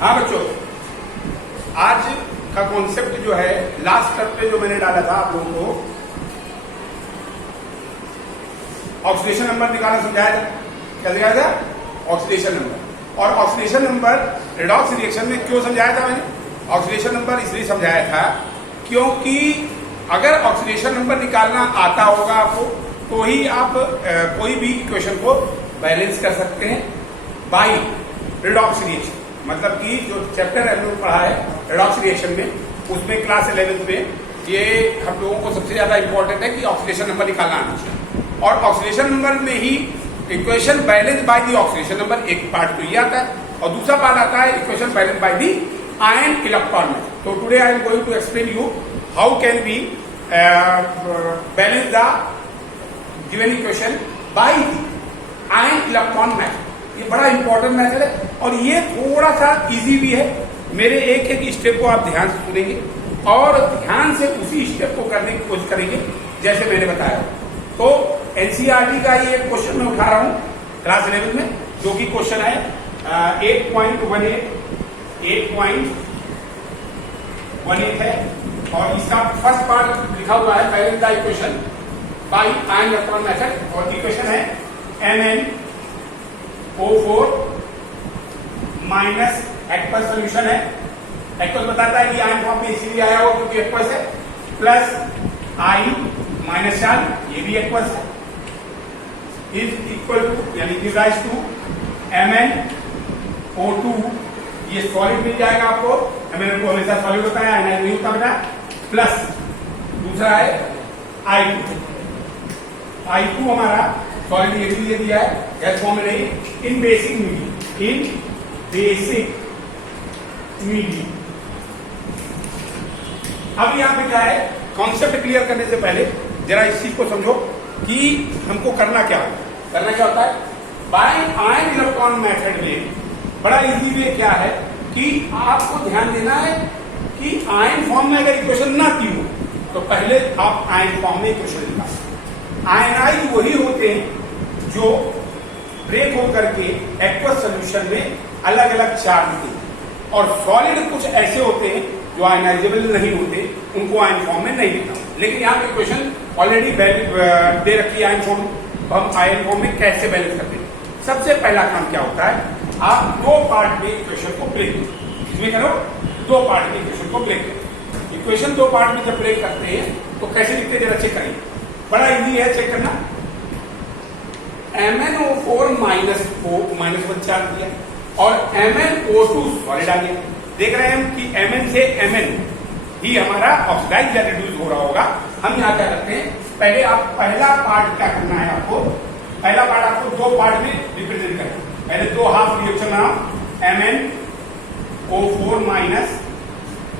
हाँ बच्चों, आज का कॉन्सेप्ट जो है लास्ट स्टेप पे जो मैंने डाला था आप लोगों को ऑक्सीडेशन नंबर निकालना समझाया था। क्या दिखाया था? Oxidation number. और ऑक्सीडेशन नंबर रेडॉक्स रिएक्शन में क्यों समझाया था मैंने? ऑक्सीडेशन नंबर इसलिए समझाया था क्योंकि अगर ऑक्सीडेशन नंबर निकालना आता होगा आपको तो ही आप कोई भी इक्वेशन को बैलेंस कर सकते हैं बाय रेडॉक्स रिएक्शन। मतलब कि जो चैप्टर हमने पढ़ा है रेडॉक्स रिएक्शन में, उसमें क्लास 11 में ये हम लोगों को सबसे ज्यादा इंपॉर्टेंट है कि ऑक्सीडेशन नंबर निकालना आना चाहिए। और ऑक्सीडेशन नंबर में ही equation balance by the oxidation number, एक पार्ट तो ये आता है और दूसरा पार्ट आता है equation balance by the ion electron में। तो today I am going to explain you how can be balance the given equation by ion electron method. ये बड़ा इंपॉर्टेंट मेथड है और ये थोड़ा सा इजी भी है। मेरे एक एक स्टेप को आप ध्यान से सुनेंगे और ध्यान से उसी स्टेप को करने की कोशिश करेंगे जैसे मैंने बताया। तो एनसीईआरटी का ये क्वेश्चन मैं उठा रहा हूं क्लास 11 में, जो कि क्वेश्चन है 8.18 है और इसका फर्स्ट पार्ट लिखा हुआ है balance the equation by ion electron method और इक्वेशन है MnO4 माइनस एक्वस सोल्यूशन है। एक्वस बताता है कि आयन फॉर्म में इसीलिए आया हो क्योंकि एक्वस है, प्लस आई माइनस चार्ज, ये भी एक्वस है, इज इक्वल टू यानी गिव राइज टू MnO2। ये सॉलिड मिल जाएगा आपको। MnO2 हमेशा सॉलिड होता है, आयनाइज नहीं होता बेटा। प्लस दूसरा है I2 हमारा सॉलिड ये भी दिया है, गैस फॉर्म में नहीं, इन बेसिक मीडियम। अब यहां पे क्या है, कॉन्सेप्ट क्लियर करने से पहले जरा इस चीज को समझो कि हमको करना क्या होता है बाय आयन इलेक्ट्रॉन मेथड में। बड़ा इजी वे क्या है कि आपको ध्यान देना है कि आयन फॉर्म में अगर इक्वेशन ना की हो तो पहले आप आयन फॉर्म में इक्वेशन निकालें। आयनाइज वही होते हैं जो ब्रेक होकर के एक्वस सॉल्यूशन में अलग अलग चार्ज देते हैं और सॉलिड कुछ ऐसे होते हैं जो आयनाइजेबल नहीं होते, उनको आयन फॉर्म में नहीं लिखा। लेकिन यहाँ पे इक्वेशन ऑलरेडी दे रखी है आयन फॉर्म, तो हम आयन फॉर्म में कैसे बैलेंस करते हैं? सबसे पहला काम क्या होता है, आप दो पार्ट में इक्वेशन को ब्रेक करो। इसमें करो दो पार्ट में इक्वेशन को ब्रेक करो। इक्वेशन दो पार्ट में जब ब्रेक करते हैं तो कैसे लिखते हैं जरा चेक करिए। बड़ा इजी है चेक करना। MnO4 माइनस 1 चार्ज दिया और MnO2 सॉलिड आ गया। देख रहे हैं हम कि Mn से Mn ही हमारा ऑक्सीडाइज या रिड्यूस हो रहा होगा। हम यहाँ क्या करते हैं, पहले आप पहला पार्ट क्या करना है आपको, पहला पार्ट आपको दो पार्ट में रिप्रेजेंट करना है। पहले दो हाफ रिएक्शन बनाओ, MnO4 minus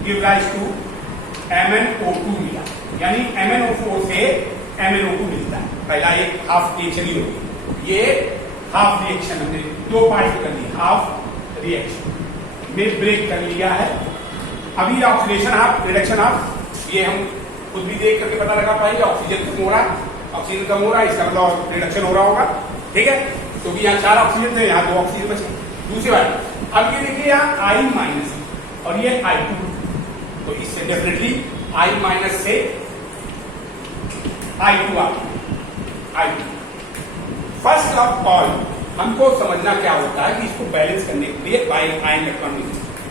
give rise to MnO2 मिला, यानी MnO4 से MnO2 मिलता है। पहला एक हाफ रिएक्शन ही होगी, ये हाफ रिएक्शन हमने दो पार्ट कर ली, हाफ रिएक्शन में ब्रेक कर लिया है। अभी ऑक्सीडेशन हाफ, रिडक्शन हाफ, ये हम खुद भी देख करके पता लगा पाएंगे। ऑक्सीजन कम हो रहा है, ऑक्सीजन कम हो रहा है, इसका मतलब रिडक्शन हो रहा होगा, ठीक है, क्योंकि तो यहाँ 4 ऑक्सीजन थे, यहाँ 2 ऑक्सीजन बचे। दूसरी बात, अब ये देखिए यहाँ I माइनस और ये I2, तो इससे डेफिनेटली I माइनस से I2 uh I2। First of all हमको समझना क्या होता है कि इसको बैलेंस करने के लिए बाय आयन इलेक्ट्रॉन,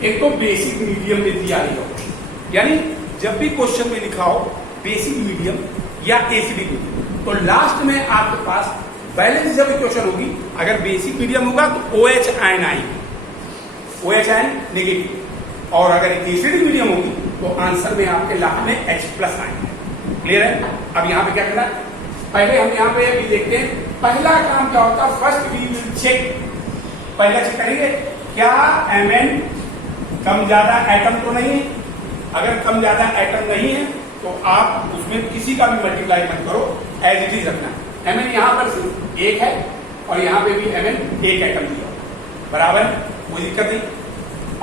एक तो बेसिक मीडियम में दिया ही हो, यानी जब भी क्वेश्चन में लिखा हो बेसिक मीडियम या एसिडिक मीडियम, तो लास्ट में आपके पास बैलेंस जब इक्वेशन होगी, अगर बेसिक मीडियम होगा तो OH आयन आएगी, OH आयन नेगेटिव, और अगर एसिडिक मीडियम होगी तो आंसर में आपके लास्ट में H+ आएंगे। क्लियर है? अब यहाँ पे क्या करना है, पहले हम यहाँ पे भी देखते हैं। पहला काम क्या होता है, फर्स्ट वी विल चेक, पहला चेक करेंगे क्या Mn कम ज्यादा एटम तो नहीं है। अगर कम ज्यादा एटम नहीं है तो आप उसमें किसी का भी मल्टीप्लाई मत करो, एज इट इज रखना। Mn यहाँ पर सिर्फ एक है और यहाँ पे भी Mn एक एटम दिया बराबर, कोई दिक्कत नहीं।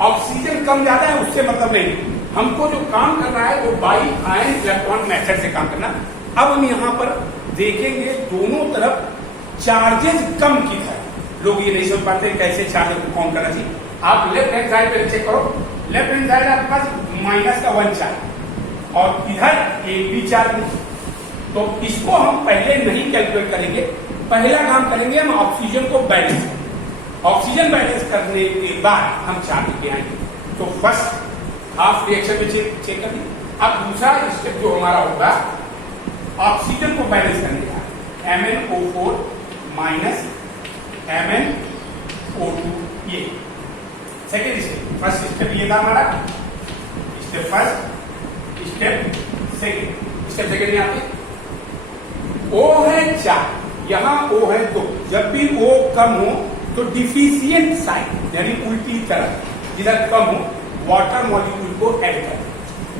ऑक्सीजन कम ज्यादा है उससे मतलब नहीं, हमको जो काम करना है वो बाय आयन इलेक्ट्रॉन मेथड से काम करना। अब हम यहाँ पर देखेंगे दोनों तरफ चार्जेस कम की तरह। लोग ये नहीं समझ पाते कैसे चार्जेस को कम करना चाहिए। आप लेफ्ट हैंड साइड पे चेक करो, लेफ्ट हैंड साइड आपके पास माइनस का 1 चार्ज और इधर एक भी चार्ज नहीं। तो इसको हम पहले नहीं कैलकुलेट करेंगे, पहला काम करेंगे हम ऑक्सीजन को बैलेंस। ऑक्सीजन बैलेंस करने के बाद हम चार्ज लेके आएंगे। तो फर्स्ट हाफ रिएक्शन में चेक करिए। अब दूसरा स्टेप जो हमारा होगा ऑक्सीजन को बैलेंस करने का, MnO4 माइनस MnO2, ये सेकेंड स्टेप। फर्स्ट स्टेप ये था हमारा, स्टेप फर्स्ट, स्टेप सेकेंड यहाँ पे O है 4, यहां O है 2। जब भी O कम हो तो डिफिशियंट साइड यानी उल्टी तरफ जिधर कम हो वाटर मॉलिक्यूल को ऐड करें।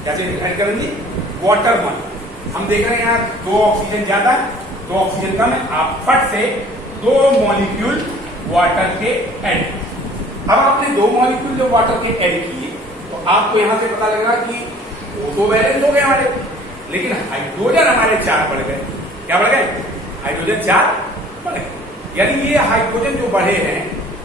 कैसे ऐड करेंगे? Water molecule. हम देख रहे हैं यहाँ 2 ऑक्सीजन ज्यादा, 2 ऑक्सीजन कम है, आप फट से 2 मॉलिक्यूल वाटर के ऐड। अब आपने 2 मॉलिक्यूल जो वाटर के ऐड किए तो आपको यहां से पता लग रहा कि वो तो बैलेंस हो गए हमारे, लेकिन हाइड्रोजन हमारे 4 बढ़ गए। क्या बढ़ गए? हाइड्रोजन 4 बढ़ गए। यानी ये हाइड्रोजन जो बढ़े हैं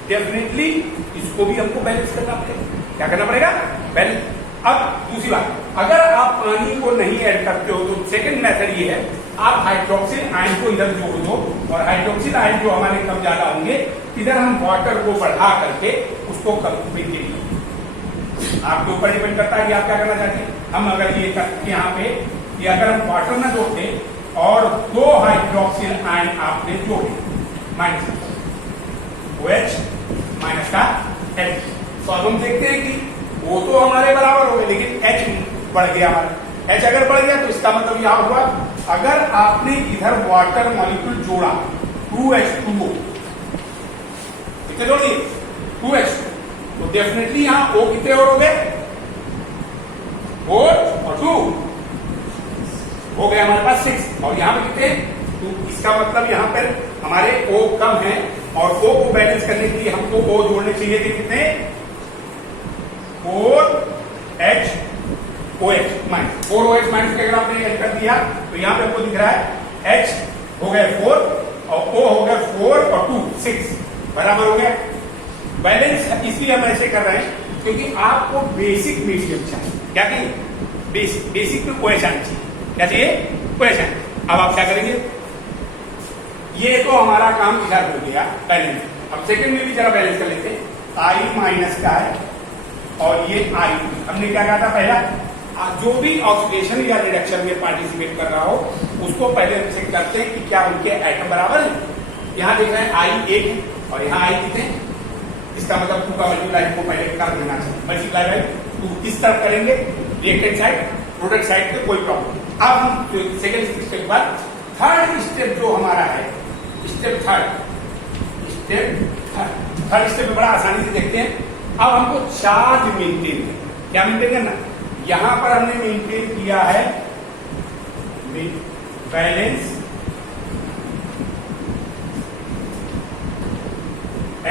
डेफिनेटली इसको भी हमको बैलेंस करना पड़ेगा। क्या करना पड़ेगा? बैलेंस। अब दूसरी बात, अगर आप पानी को नहीं ऐड करते हो तो सेकंड मेथड ये है, आप हाइड्रोक्सिल आयन को इधर जोड़ दो और हाइड्रोक्सिल आयन जो हमारे कम ज्यादा होंगे इधर हम वाटर को बढ़ा करके उसको कम देंगे। आपके ऊपर डिपेंड करता है कि आप क्या करना चाहते हैं। हम अगर ये करते यहाँ पे कि अगर हम वाटर में जोड़ते और 2 हाइड्रोक्सिल आयन आपने जोड़े माइनस OH माइनस का H, तो अब हम देखते हैं कि वो तो हमारे बराबर हो गए लेकिन H बढ़ गया हमारा। H अगर बढ़ गया तो इसका मतलब यहां हुआ अगर आपने इधर वाटर मॉलिक्यूल जोड़ा 2H2O, कितने जोड़ दिए? 2H2, तो डेफिनेटली यहां O कितने और हो गए? 4 और 2 हो गए हमारे पास 6 और यहाँ पे कितने? तो इसका मतलब यहाँ पर हमारे O कम है और O को बैलेंस करने के लिए हमको O जोड़ने चाहिए थे कितने? 4HOH माइनस 4OH माइनस अगर आपने ऐड कर दिया तो यहाँ पे आपको दिख रहा है H हो गया 4 और O हो गया 4 और 2 6 बराबर हो गया। बैलेंस इसलिए हम ऐसे कर रहे हैं क्योंकि आपको बेसिक मीडियम चाहिए। क्या चाहिए? बेसिक में OH आनी चाहिए। क्या चाहिए? OH। अब आप क्या करेंगे? ये तो हमारा काम इधर हो गया बैलेंस। अब सेकंड में भी जरा बैलेंस कर लेते हैं। I माइनस का है और ये I, हमने क्या कहा था पहला, जो भी ऑक्सीडेशन या रिडक्शन में पार्टिसिपेट कर रहा हो उसको पहले हम चेक करते हैं कि क्या उनके एटम बराबर है। यहाँ देख रहे हैं I 1 है और यहाँ I कितने? इसका मतलब 2 का मल्टीप्लाई को पहले कर देना चाहिए। मल्टीप्लाई बाई 2 किस तरफ करेंगे? रिएक्टेंट साइड, प्रोडक्ट साइड पे कोई प्रॉब्लम। अब हम सेकेंड स्टेप के बाद थर्ड स्टेप जो हमारा है, स्टेप थर्ड स्टेप में बड़ा आसानी से देखते हैं। अब हमको चार्ज मेंटेन करना। क्या मेंटेन करना? यहां पर हमने मेंटेन किया है balance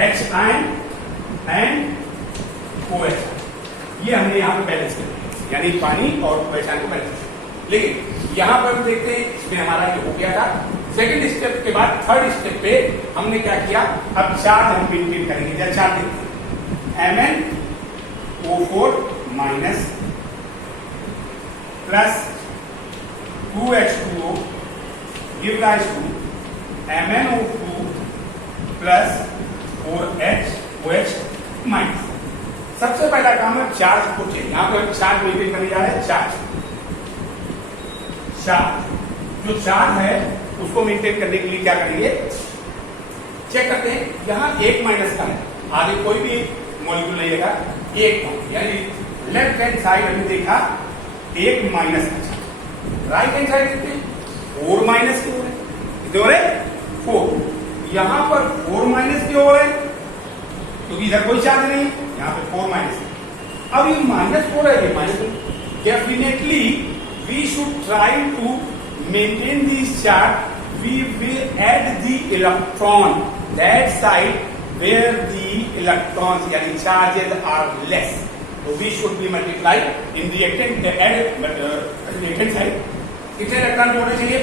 H ion and OH, ये हमने यहां पे बैलेंस किया यानी पानी और OH आयन को बैलेंस किया। लेकिन यहां पर हम देखते हैं इसमें हमारा ये हो गया था। सेकेंड स्टेप के बाद थर्ड स्टेप पे हमने क्या किया? अब चार्ज हम मेंटेन करेंगे। जब चार्ज देखते MnO4 minus plus 2H2O give rise to MnO2 plus 4HOH minus. सबसे पहला काम है चार्ज को चेक। यहां पर चार्ज मेंटेन करने जा रहे हैं। चार्ज जो चार्ज है उसको मेंटेन करने के लिए क्या करेंगे? चेक करते हैं। यहां 1 माइनस का है, आगे कोई भी मॉलिक्यूल नहीं लेगा, 1 पॉइंट यानी लेफ्ट हैंड साइड हमने देखा 1 माइनस का चार्ज। राइट हैंड साइड देखते हैं 4 माइनस क्यों है? कितने हो रहे? 4। यहां पर 4 माइनस क्यों हो रहे? क्योंकि इधर कोई चार्ज नहीं है, यहां पे 4 माइनस। अब ये -4 है, ये -4। Definitely we should try to maintain this charge. We will add the electron that side where the electrons yani charges are less. So we should be multiplied in the reactant side. कितने electron जोड़ने चाहिए?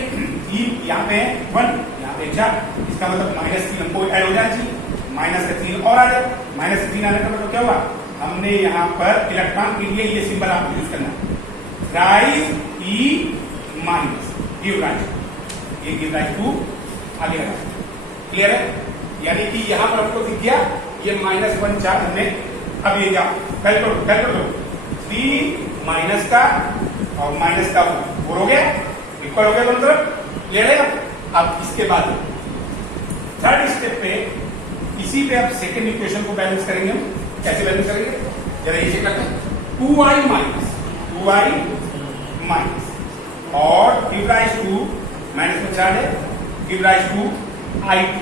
3, यहाँ पे 1, यहाँ पे 4। इसका मतलब -3 हमको ऐड हो जाना चाहिए। माइनस का 3 और आ जाए। माइनस का 3 आने का मतलब क्या हुआ, हमने यहाँ पर इलेक्ट्रॉन के लिए ये सिंबल आपको यूज करना है, rise E minus give rise, ये गिव राइज टू आगे लगा। क्लियर है? यानी कि यहाँ पर आपको दिख गया ये -1 चार्ज हमने, अब ये क्या कैलकुलेट करो 3 माइनस का और माइनस का 4 हो गया, इक्वल हो गया दोनों तरफ। क्लियर है? अब इसके बाद थर्ड स्टेप पे इसी पे आप सेकेंड इक्वेशन को बैलेंस करेंगे। हम कैसे बैलेंस करेंगे जरा ये चेक करते हैं। 2i माइनस और गिव राइज टू, माइनस में चार्ज है, गिव राइज टू i2।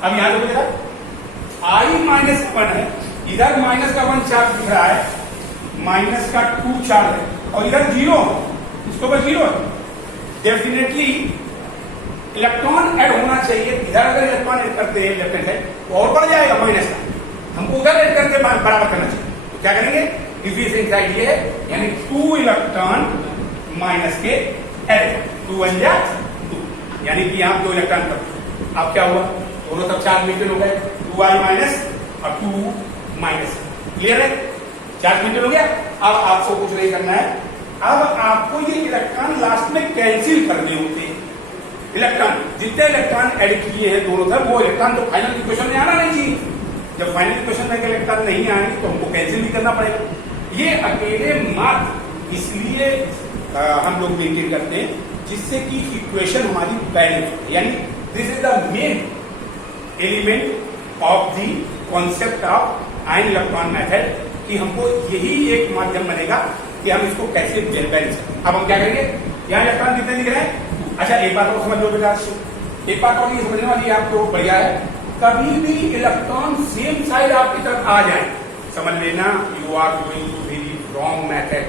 अब यहां देखो जरा i माइनस 1 है, इधर माइनस का 1 चार्ज दिख रहा है, माइनस का 2 चार्ज है और इधर 0, इसके ऊपर 0 है। डेफिनेटली इलेक्ट्रॉन ऐड होना चाहिए। इधर अगर इलेक्ट्रॉन ऐड करते हैं लेफ्ट हैंड साइड तो और बढ़ जाएगा माइनस का, हमको उधर ऐड करके बराबर करना चाहिए। तो क्या करेंगे, डिफिशिएंट साइड ये है, यानी 2 इलेक्ट्रॉन माइनस के ऐड, 2 1 जा 2, यानी कि यहां 2 इलेक्ट्रॉन पर। अब क्या हुआ, दोनों सब चार्ज मेंटेन हो गए, 2i माइनस और 2 माइनस। क्लियर है? चार्ज मेंटेन हो गया। अब आपको कुछ नहीं करना है, अब आपको ये इलेक्ट्रॉन लास्ट में कैंसिल करने होते हैं। इलेक्ट्रॉन जितने इलेक्ट्रॉन ऐड किए हैं दोनों तरफ, वो इलेक्ट्रॉन तो फाइनल इक्वेशन में आना नहीं चाहिए। जब फाइनल इक्वेशन में इलेक्ट्रॉन नहीं आएंगे तो हमको कैंसिल भी करना पड़ेगा। ये अकेले मात्र इसलिए हम लोग मेंटेन करते हैं जिससे कि इक्वेशन हमारी बैलेंस हो, यानी this is the main element of the concept of ion electron method, कि हमको यही एक माध्यम बनेगा कि हम इसको कैसे बैलेंस करें। अब हम क्या करेंगे, यहाँ इलेक्ट्रॉन कितने दिख रहे हैं। अच्छा एक बात और समझ लो बेटा, एक बात और ये समझने वाली आपको बढ़िया है, कभी भी इलेक्ट्रॉन सेम साइड आपकी तरफ आ जाए, समझ लेना you are going to very wrong method,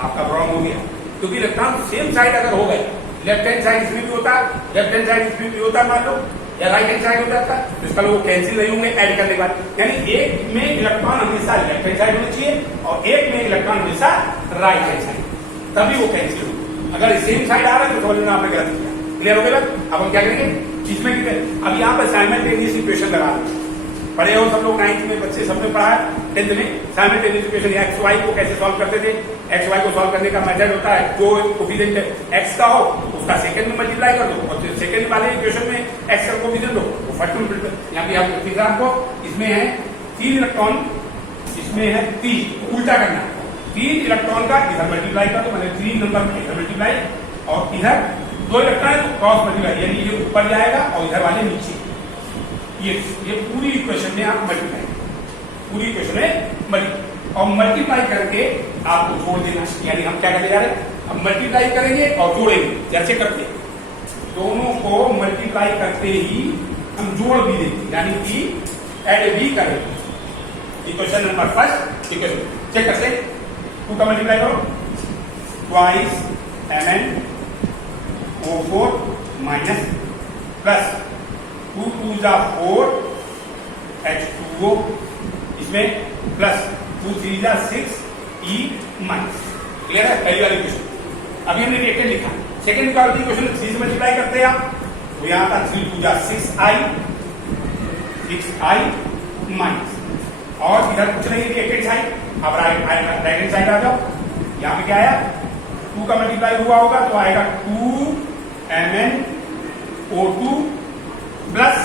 आपका रॉन्ग हो गया। क्योंकि इलेक्ट्रॉन सेम साइड अगर हो गए, लेफ्ट हैंड साइड इसमें भी होता है, लेफ्ट हैंड साइड इसमें भी होता है मान लो, या राइट हैंड साइड हो जाता है, तो इसका लोग कैंसिल नहीं होंगे ऐड करने के बाद। यानी एक में इलेक्ट्रॉन हमेशा लेफ्ट हैंड साइड होना चाहिए और एक में इलेक्ट्रॉन हमेशा राइट हैंड साइड, तभी वो कैंसिल हो। अगर सेम साइड आ रहा है तो समझ लेना आपने गलत किया। क्लियर हो गया? अब हम क्या करेंगे, इसमें अब यहाँ पर साइमल्टेनियस इक्वेशन लगा दो। पढ़े हो सब लोग 9th में, बच्चे सबने पढ़ा है 10th में साइमल्टेनियस इक्वेशन, एक्स वाई को कैसे सॉल्व करते थे। एक्स वाई को सॉल्व करने का मेथड होता है, जो कोफिशिएंट एक्स का हो उसका सेकंड में मल्टीप्लाई कर दो और सेकंड वाले इक्वेशन में एक्स का कोफिशिएंट हो वो फर्स्ट में मल्टीप्लाई। यहाँ पे आप तीसरा आपको इसमें है 3 इलेक्ट्रॉन, इसमें है 3, उल्टा करना, 3 इलेक्ट्रॉन का इधर मल्टीप्लाई कर दो, मतलब 3 नंबर का इधर मल्टीप्लाई और इधर 2 इलेक्ट्रॉन क्रॉस मल्टीप्लाई, यानी ये ऊपर जाएगा और इधर वाले नीचे। ये पूरी इक्वेशन में आप मल्टीप्लाई, पूरी इक्वेशन में मल्टीप्लाई और मल्टीप्लाई करके आपको जोड़ देना। यानी हम क्या करने जा रहे हैं, हम मल्टीप्लाई करेंगे और जोड़ेंगे, जैसे करते दोनों को मल्टीप्लाई करते ही हम जोड़ भी देंगे, यानी कि ऐड भी करेंगे। Equation number first equation check करते, 2 का मल्टीप्लाई करो, ट्वाइस MnO4 माइनस प्लस 2 2 जा 4 H2O, इसमें प्लस 2 3 जा 6 E माइनस। क्लियर है? पहली वाली क्वेश्चन अभी हमने रिएक्टेंट लिखा। सेकेंड वाली क्वेश्चन 3 से मल्टीप्लाई करते हैं आप, तो यहां था 3 2 जा 6i माइनस, और इधर कुछ नहीं रिएक्टेंट साइड, अब राइट हैंड साइड आ जाओ। यहां पे क्या आया, 2 का मल्टीप्लाई हुआ होगा तो आएगा 2 MnO2 प्लस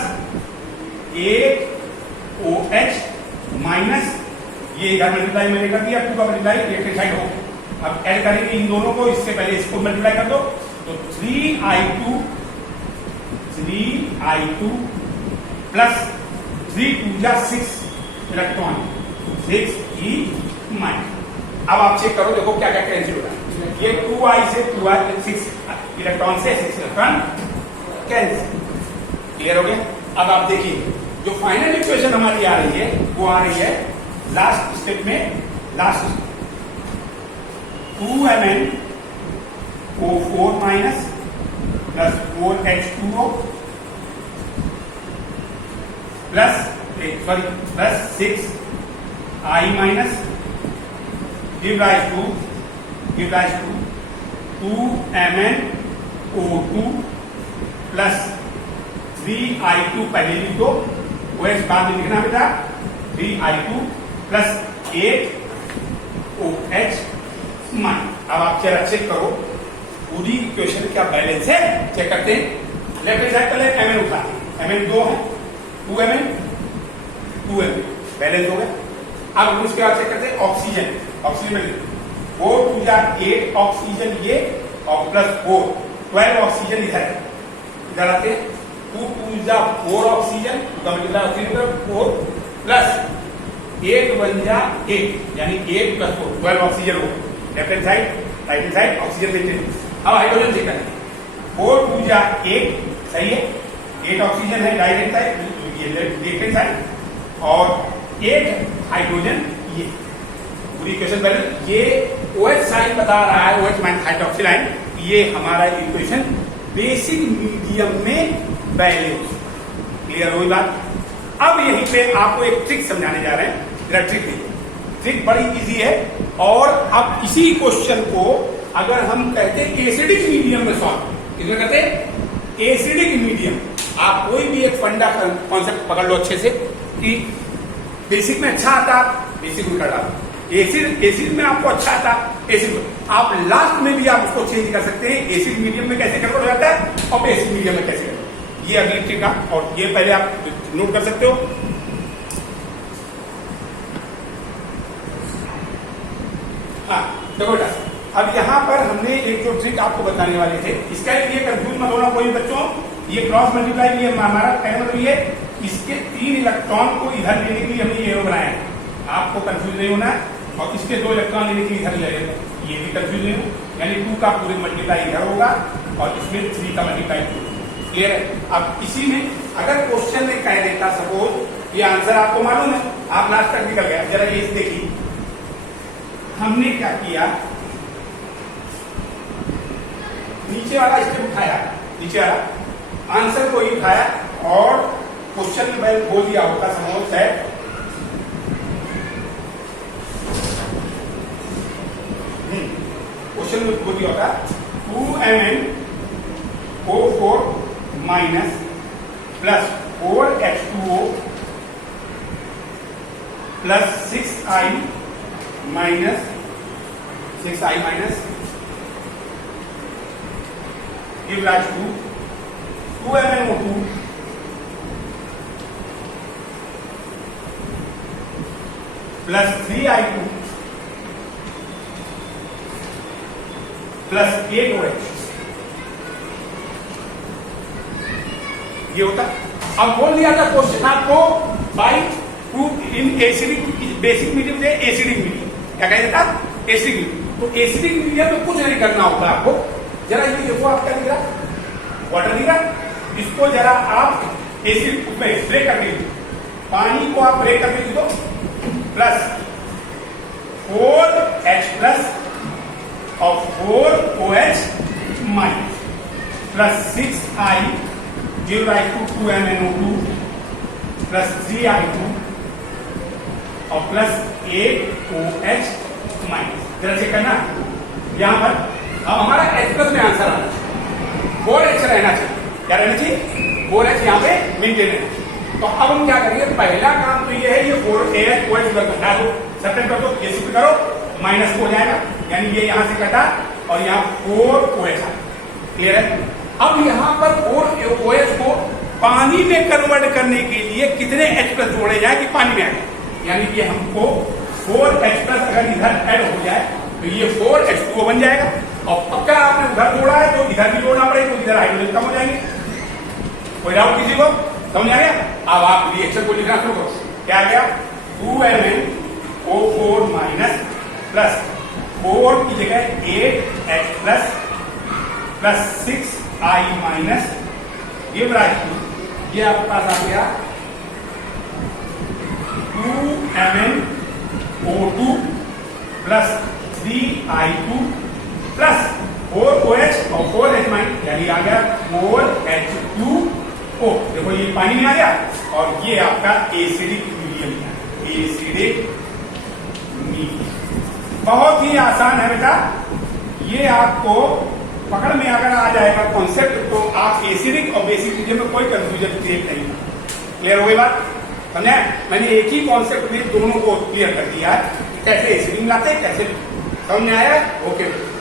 8 OH माइनस, ये इधर मल्टीप्लाई मैंने कर दिया, 2 का मल्टीप्लाई रिएक्टेंट साइड हो गया। अब ऐड करेंगे इन दोनों को, इससे पहले इसको मल्टीप्लाई कर दो, तो 3i2 प्लस 3 2 जा 6 इलेक्ट्रॉन 6E माइनस। अब आप चेक करो, देखो क्या क्या कैंसिल हो रहा है। ये 2i से 6 इलेक्ट्रॉन से 6 इलेक्ट्रॉन कैंसिल। क्लियर हो गया? अब आप देखिए जो फाइनल इक्वेशन हमारी आ रही है वो आ रही है लास्ट स्टेप में, last 2 MnO4 minus plus 4 H2O plus 6i minus give rise to 2 MnO2 plus 3i2 पहले लिख दो OH बाद में लिखना बेटा 3I2 प्लस 8OH माइनस। अब आप जरा चेक करो पूरी इक्वेशन क्या बैलेंस है, चेक करते हैं। लेफ्ट हैंड साइड पहले Mn उठा, Mn 2 है, 2Mn 2Mn बैलेंस हो गया। अब हम उसके बाद चेक करते हैं ऑक्सीजन। ऑक्सीजन में 4 2 जा 8 ऑक्सीजन ये और प्लस 4 12 ऑक्सीजन इधर आते हैं। 2 2 जा 4 ऑक्सीजन, तो कितना ऑक्सीजन 4 प्लस 8 1 जा 8 यानी 8 प्लस 4 12 ऑक्सीजन हो। Left hand side right hand side oxygen देते हैं। अब हाइड्रोजन चेक करें 4 2 जा 8 सही है, 8 ऑक्सीजन है राइट हैंड साइड ये लेफ्ट हैंड साइड और 8 हाइड्रोजन ये पूरी इक्वेशन बैलेंस। ये OH साइन बता रहा है OH माइनस हाइड्रोक्सी लाइन, ये हमारा इक्वेशन बेसिक मीडियम में बैलेंस। क्लियर हुई बात। अब यहीं पे आपको एक ट्रिक समझाने जा रहे हैं। जरा ट्रिक देखिए, ट्रिक बड़ी इजी है और अब इसी क्वेश्चन को अगर हम कहते हैं एसिडिक मीडियम में सॉल्व, किसमें कहते हैं एसिडिक मीडियम। आप कोई भी एक फंडा कॉन्सेप्ट पकड़ लो अच्छे से कि बेसिक में अच्छा आता बेसिक में कर डालो, एसिड में आपको अच्छा आता एसिड में, आप लास्ट में भी आप उसको चेंज कर सकते हैं। एसिड मीडियम में कैसे कन्वर्ट हो जाता है और बेसिक मीडियम में कैसे कन्वर्ट, ये अगली ट्रिक का, और ये पहले आप नोट कर सकते हो। हाँ देखो बेटा, अब यहां पर हमने एक जो ट्रिक आपको बताने वाले थे, इसका ये कंफ्यूज मत होना कोई बच्चों, ये क्रॉस मल्टीप्लाई ये हमारा कहने मतलब ये इसके 3 इलेक्ट्रॉन को इधर लेने के लिए हमने ये बनाया है, आपको कंफ्यूज नहीं होना है। और इसके 2 इलेक्ट्रॉन लेने के लिए इधर ले लेना, ये भी कंफ्यूज नहीं हो, यानी 2 का पूरे मल्टीप्लाई इधर होगा और इसमें 3 का मल्टीप्लाई 2। क्लियर है। अब इसी में अगर क्वेश्चन में कह देता सपोज ये आंसर आपको मालूम है, आप लास्ट तक निकल गया, जरा ये देखिए हमने क्या किया, नीचे वाला स्टेप उठाया, नीचे वाला आंसर को ही उठाया और क्वेश्चन में मैंने बोल दिया होता सपोज है क्वेश्चन में बोल दिया होता 2MnO4 minus plus 4H2O plus 6I minus give rise to 2MnO2 plus 3I2 plus 8OH, ये होता। अब बोल दिया था क्वेश्चन आपको by proof in acidic basic medium से एसिडिक मीडियम, क्या कह देता एसिडिक मीडियम। तो एसिडिक मीडियम में कुछ नहीं करना होता आपको, जरा ये देखो आप क्या दिख रहा वाटर दिख रहा, इसको जरा आप एसिड में ब्रेक करके दो, पानी को आप ब्रेक करके दो प्लस 4H प्लस और 4OH minus plus 6I give rise to 2MnO2 plus 3I2 और प्लस 8OH माइनस। जरा चेक करना यहां पर, अब हमारा H प्लस में आंसर आना चाहिए, 4H रहना चाहिए, क्या रहना चाहिए 4H यहां पे मेंटेन है। तो अब हम क्या करेंगे, पहला काम तो ये है ये 4AH OH घटा दो, सब्ट्रैक्ट कर दो, ये शिफ्ट करो, माइनस हो जाएगा, यानी ये यहां से कटा और यहाँ 4OH आ। क्लियर है। अब यहाँ पर 4OH को पानी में कन्वर्ट करने के लिए कितने H प्लस जोड़े जाए कि पानी में आ जाए, यानी कि हमको 4H प्लस अगर इधर ऐड हो जाए तो ये 4H2O बन जाएगा, और पक्का आपने उधर जोड़ा है तो इधर भी जोड़ना पड़ेगा, तो इधर हाइड्रोजन कम हो जाएंगे। कोई डाउट किसी को समझ आ गया। अब आप रिएक्शन को लिखना शुरू करो, क्या आ गया 2MnO4 माइनस प्लस 4 की जगह 8H plus plus 6I minus give rise to, ये आपके पास आ गया 2MnO2 plus 3I2 plus 4OH और 4H माइनस, यानी आ गया 4H2O। देखो ये पानी में आ गया और ये आपका एसिडिक मीडियम है, एसिडिक मीडियम। बहुत ही आसान है बेटा, ये आपको पकड़ में अगर आ जाएगा कॉन्सेप्ट तो आप एसिडिक और बेसिक मीडियम में कोई कंफ्यूजन क्रिएट नहीं। क्लियर हो गई बात। समझे? मैंने एक ही कॉन्सेप्ट में दोनों को क्लियर कर दिया है, कैसे एसिडिंग लाते हैं, कैसे समझ में आया? ओके।